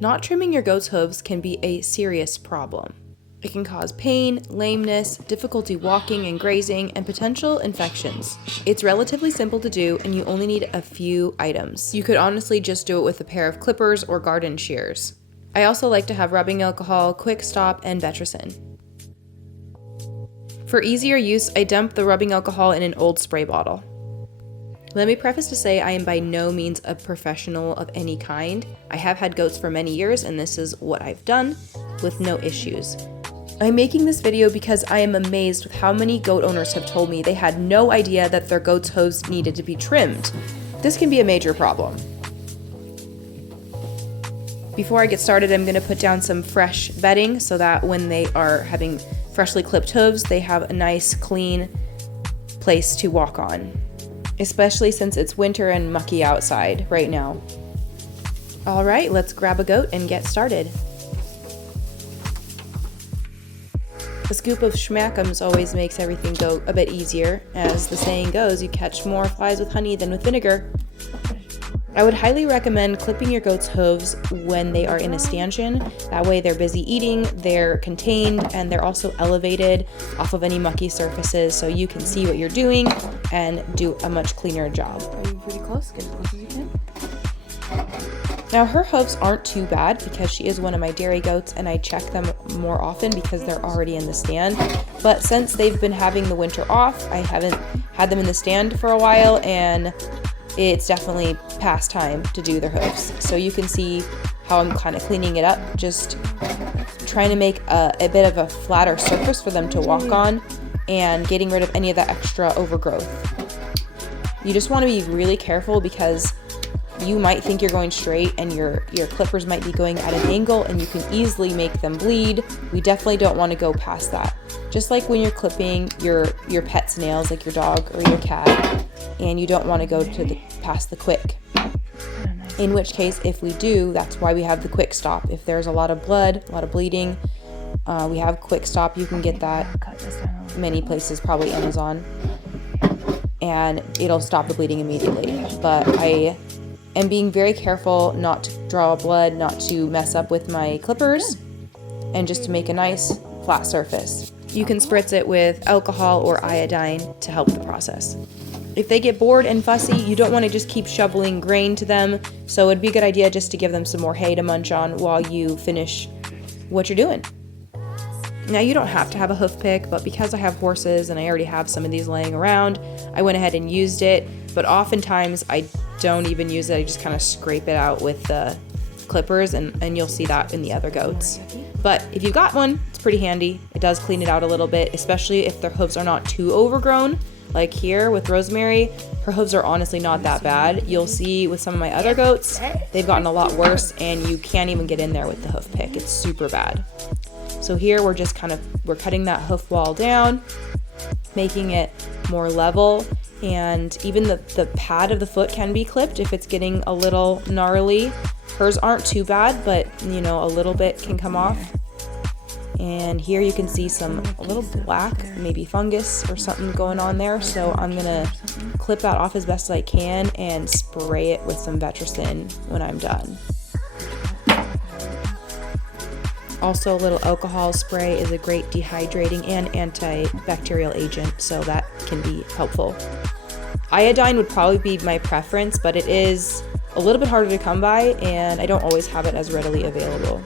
Not trimming your goat's hooves can be a serious problem. It can cause pain, lameness, difficulty walking and grazing, and potential infections. It's relatively simple to do, and you only need a few items. You could honestly just do it with a pair of clippers or garden shears. I also like to have rubbing alcohol, quick stop, and Vetricin. For easier use, I dump the rubbing alcohol in an old spray bottle. Let me preface to say I am by no means a professional of any kind. I have had goats for many years, and this is what I've done with no issues. I'm making this video because I am amazed with how many goat owners have told me they had no idea that their goat's hooves needed to be trimmed. This can be a major problem. Before I get started, I'm going to put down some fresh bedding so that when they are having freshly clipped hooves, they have a nice, clean place to walk on, especially since it's winter and mucky outside right now. All right, let's grab a goat and get started. A scoop of schmackums always makes everything go a bit easier. As the saying goes, you catch more flies with honey than with vinegar. I would highly recommend clipping your goat's hooves when they are in a stanchion. That way they're busy eating, they're contained, and they're also elevated off of any mucky surfaces so you can see what you're doing and do a much cleaner job. Are you pretty close? Get as close as you can. Now her hooves aren't too bad because she is one of my dairy goats and I check them more often because they're already in the stand. But since they've been having the winter off, I haven't had them in the stand for a while, and it's definitely past time to do their hooves. So you can see how I'm kind of cleaning it up, just trying to make a bit of a flatter surface for them to walk on and getting rid of any of that extra overgrowth. You just want to be really careful because you might think you're going straight and your clippers might be going at an angle and you can easily make them bleed. We definitely don't want to go past that. Just like when you're clipping your pet's nails, like your dog or your cat, and you don't want to go to past the quick. In which case, if we do, that's why we have the quick stop. If there's a lot of blood, a lot of bleeding, we have quick stop. You can get that many places, probably Amazon, and it'll stop the bleeding immediately. But I am being very careful not to draw blood, not to mess up with my clippers, and just to make a nice flat surface. You can spritz it with alcohol or iodine to help the process. If they get bored and fussy, you don't want to just keep shoveling grain to them, so it'd be a good idea just to give them some more hay to munch on while you finish what you're doing. Now you don't have to have a hoof pick, but because I have horses and I already have some of these laying around, I went ahead and used it, but oftentimes I don't even use it. I just kind of scrape it out with the clippers, and you'll see that in the other goats. But if you've got one, it's pretty handy. It does clean it out a little bit, especially if their hooves are not too overgrown. Like here with Rosemary, her hooves are honestly not that bad. You'll see with some of my other goats, they've gotten a lot worse and you can't even get in there with the hoof pick. It's super bad. So here we're just we're cutting that hoof wall down, making it more level, and even the pad of the foot can be clipped if it's getting a little gnarly. Hers aren't too bad, but you know, a little bit can come off. And here you can see a little black, maybe fungus or something going on there. So I'm gonna clip that off as best as I can and spray it with some Vetricin when I'm done. Also, a little alcohol spray is a great dehydrating and antibacterial agent, so that can be helpful. Iodine would probably be my preference, but it is a little bit harder to come by and I don't always have it as readily available.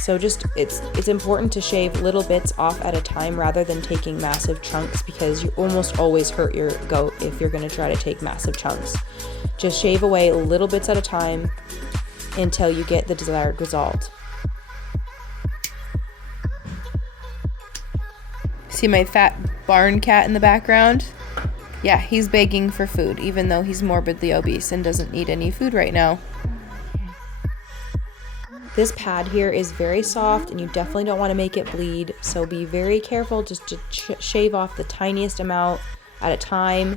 So it's important to shave little bits off at a time rather than taking massive chunks, because you almost always hurt your goat if you're going to try to take massive chunks. Just shave away little bits at a time until you get the desired result. See my fat barn cat in the background? Yeah, he's begging for food, even though he's morbidly obese and doesn't need any food right now. This pad here is very soft and you definitely don't want to make it bleed, so be very careful just to shave off the tiniest amount at a time.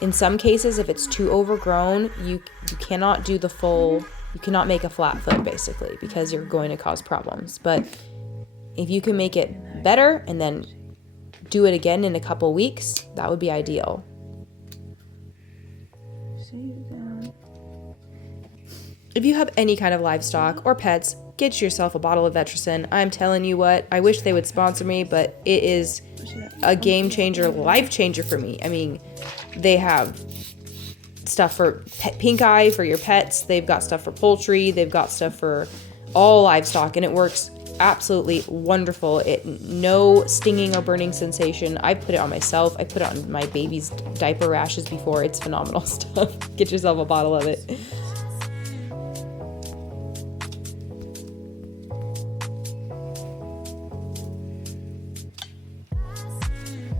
In some cases, if it's too overgrown, you cannot do the full, you cannot make a flat foot basically, because you're going to cause problems. But if you can make it better and then do it again in a couple weeks, that would be ideal. If you have any kind of livestock or pets, get yourself a bottle of Vetricin. I'm telling you what, I wish they would sponsor me, but it is a game changer, life changer for me. I mean, they have stuff for pink eye for your pets. They've got stuff for poultry. They've got stuff for all livestock, and it works absolutely wonderful. No stinging or burning sensation. I put it on myself. I put it on my baby's diaper rashes before. It's phenomenal stuff. Get yourself a bottle of it.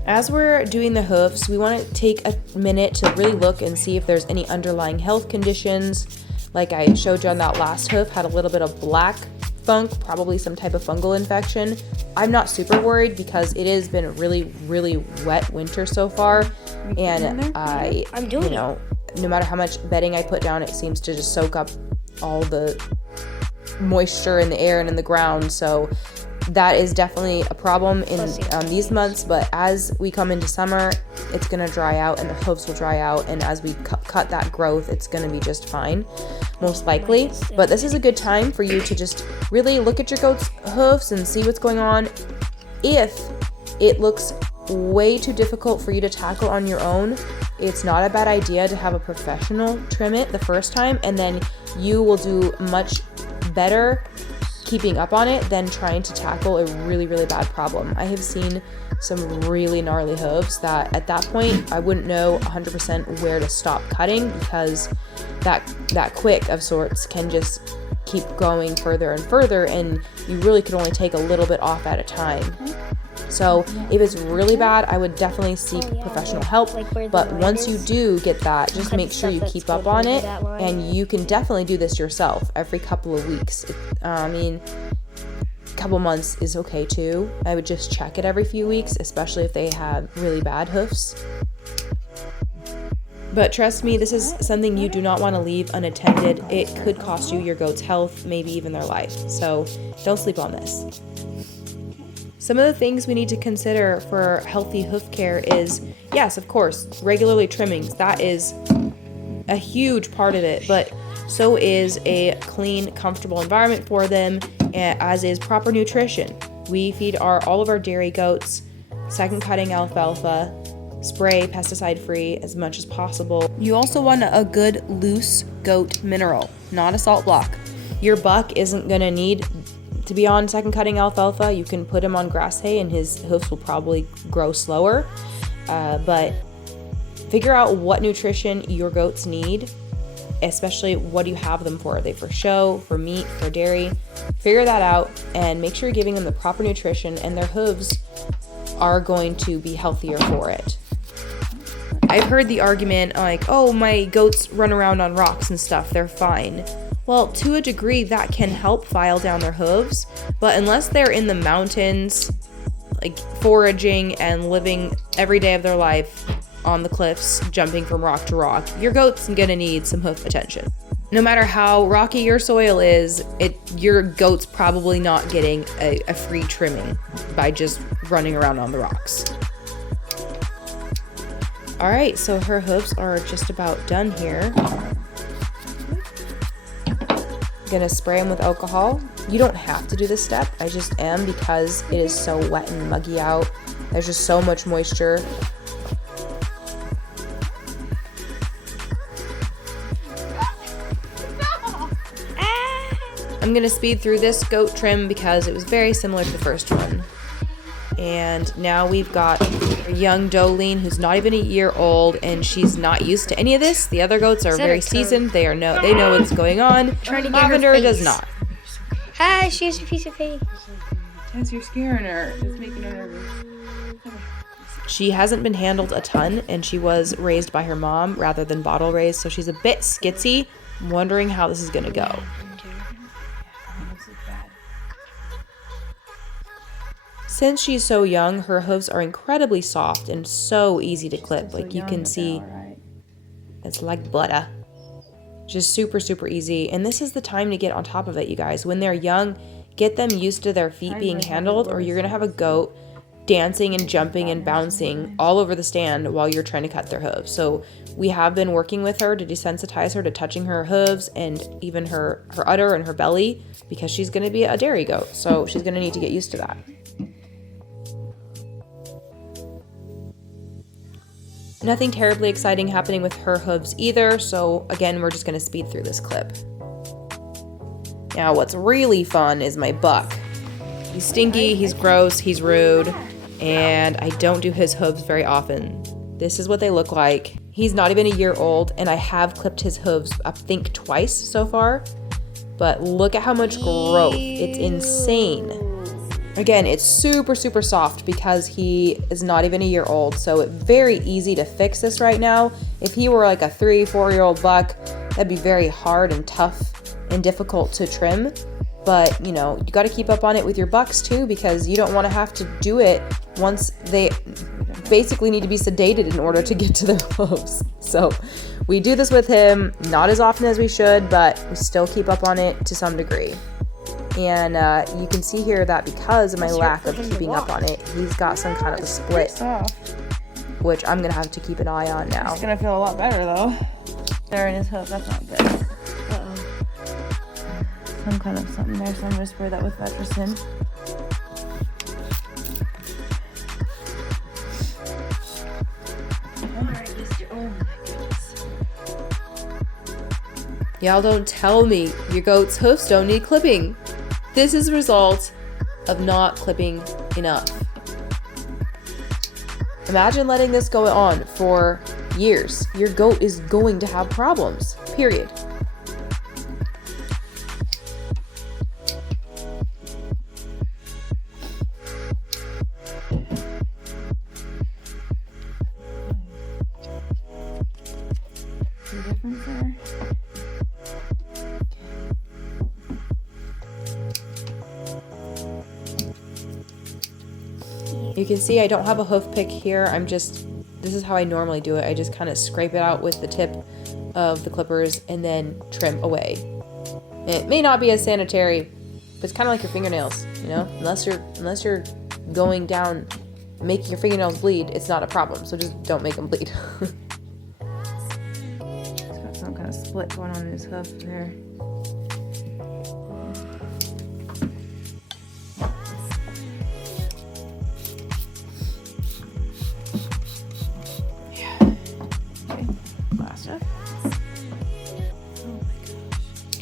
As we're doing the hoofs, we want to take a minute to really look and see if there's any underlying health conditions. Like I showed you on that last hoof, had a little bit of black funk, probably some type of fungal infection. I'm not super worried because it has been a really, really wet winter so far. And no matter how much bedding I put down, it seems to just soak up all the moisture in the air and in the ground. So that is definitely a problem in these months, but as we come into summer, it's going to dry out and the hooves will dry out, and as we cut that growth, it's going to be just fine, most likely. But this is a good time for you to just really look at your goat's hoofs and see what's going on. If it looks way too difficult for you to tackle on your own, it's not a bad idea to have a professional trim it the first time, and then you will do much better keeping up on it than trying to tackle a really, really bad problem. I have seen some really gnarly hooves that at that point I wouldn't know 100% where to stop cutting, because that quick of sorts can just keep going further and further, and you really could only take a little bit off at a time. So if it's really bad, I would definitely seek professional help. But once you do get that, just make sure you keep up on it, and you can definitely do this yourself every couple of weeks. A couple months is okay too. I would just check it every few weeks, especially if they have really bad hoofs. But trust me, this is something you do not want to leave unattended. It could cost you your goat's health, maybe even their life. So don't sleep on this. Some of the things we need to consider for healthy hoof care is, yes, of course, regularly trimmings. That is a huge part of it, but so is a clean, comfortable environment for them, as is proper nutrition. We feed all of our dairy goats second cutting alfalfa, spray pesticide-free as much as possible. You also want a good loose goat mineral, not a salt block. Your buck isn't going to need to be on second cutting alfalfa. You can put him on grass hay and his hoofs will probably grow slower, but figure out what nutrition your goats need, especially what do you have them for. Are they for show, for meat, for dairy? Figure that out and make sure you're giving them the proper nutrition, and their hooves are going to be healthier for it. I've heard the argument like, oh, my goats run around on rocks and stuff, they're fine. Well, to a degree, that can help file down their hooves, but unless they're in the mountains, like foraging and living every day of their life on the cliffs, jumping from rock to rock, your goat's gonna need some hoof attention. No matter how rocky your soil is, your goat's probably not getting a free trimming by just running around on the rocks. All right, so her hooves are just about done here. Gonna spray them with alcohol. You don't have to do this step. I just am because it is so wet and muggy out. There's just so much moisture. I'm gonna speed through this goat trim because it was very similar to the first one. And now we've got a young Doeline who's not even a year old, and she's not used to any of this. The other goats are very seasoned. They know what's going on. Lavender does not. Hi, she has a piece of face. Tess, you're scaring her. It's making her nervous. She hasn't been handled a ton, and she was raised by her mom rather than bottle raised, so she's a bit skitsy. I'm wondering how this is gonna go. Since she's so young, her hooves are incredibly soft and so easy to clip. Like you can see, it's like butter. Just super, super easy. And this is the time to get on top of it, you guys. When they're young, get them used to their feet being handled, or you're gonna have a goat dancing and jumping and bouncing all over the stand while you're trying to cut their hooves. So we have been working with her to desensitize her to touching her hooves and even her udder and her belly, because she's going to be a dairy goat. So she's going to need to get used to that. Nothing terribly exciting happening with her hooves either. So again, we're just going to speed through this clip. Now what's really fun is my buck. He's stinky, he's gross, he's rude, and I don't do his hooves very often. This is what they look like. He's not even a year old, and I have clipped his hooves, I think, twice so far. But look at how much growth. It's insane. Again, it's super, super soft because he is not even a year old, so it's very easy to fix this right now. If he were like a 3-4-year-old buck, that'd be very hard and tough and difficult to trim. But, you know, you got to keep up on it with your bucks too, because you don't want to have to do it once they basically need to be sedated in order to get to their hooves. So we do this with him, not as often as we should, but we still keep up on it to some degree. And you can see here that because of my lack of keeping up on it, he's got some kind of a split, which I'm going to have to keep an eye on now. It's going to feel a lot better though. There in his hoof, that's not good. Some kind of something there, so I'm going to spray that with Vetricin. Y'all don't tell me your goat's hoofs don't need clipping. This is a result of not clipping enough. Imagine letting this go on for years. Your goat is going to have problems, period. You can see I don't have a hoof pick here. This is how I normally do it. I just kind of scrape it out with the tip of the clippers and then trim away. It may not be as sanitary, but it's kind of like your fingernails, you know? Unless you're going down making your fingernails bleed, it's not a problem. So just don't make them bleed. He's got some kind of split going on in his hoof there.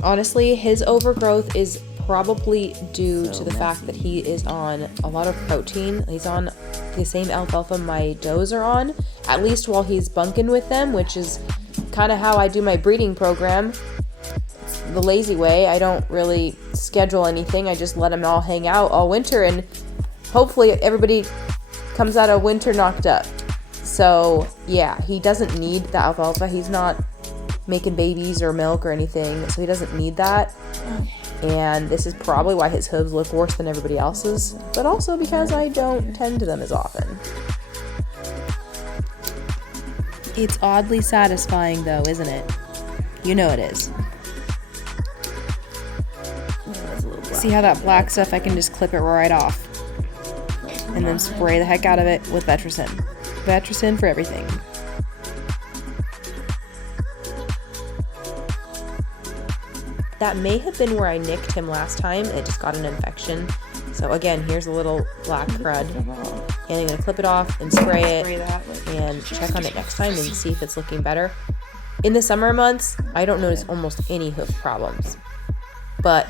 Honestly, his overgrowth is probably due to the fact that he is on a lot of protein. He's on the same alfalfa my does are on, at least while he's bunking with them, which is kind of how I do my breeding program. It's the lazy way. I don't really schedule anything. I just let them all hang out all winter, and hopefully everybody comes out of winter knocked up. So yeah, he doesn't need the alfalfa. He's not making babies or milk or anything, so he doesn't need that. And this is probably why his hooves look worse than everybody else's, but also because I don't tend to them as often. It's oddly satisfying though, isn't it? You know it is. See how that black stuff, I can just clip it right off and then spray the heck out of it with Vetricin. Vetricin for everything. That may have been where I nicked him last time. It just got an infection. So again, here's a little black crud. And I'm going to clip it off and spray it and check on it next time and see if it's looking better. In the summer months, I don't notice almost any hoof problems. But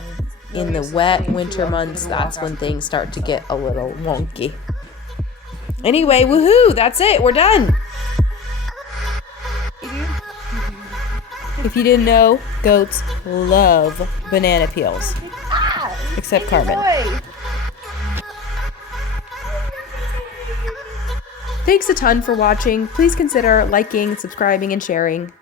in the wet winter months, that's when things start to get a little wonky. Anyway, woohoo! That's it. We're done. If you didn't know, goats love banana peels. Except Carmen. Thanks a ton for watching. Please consider liking, subscribing, and sharing.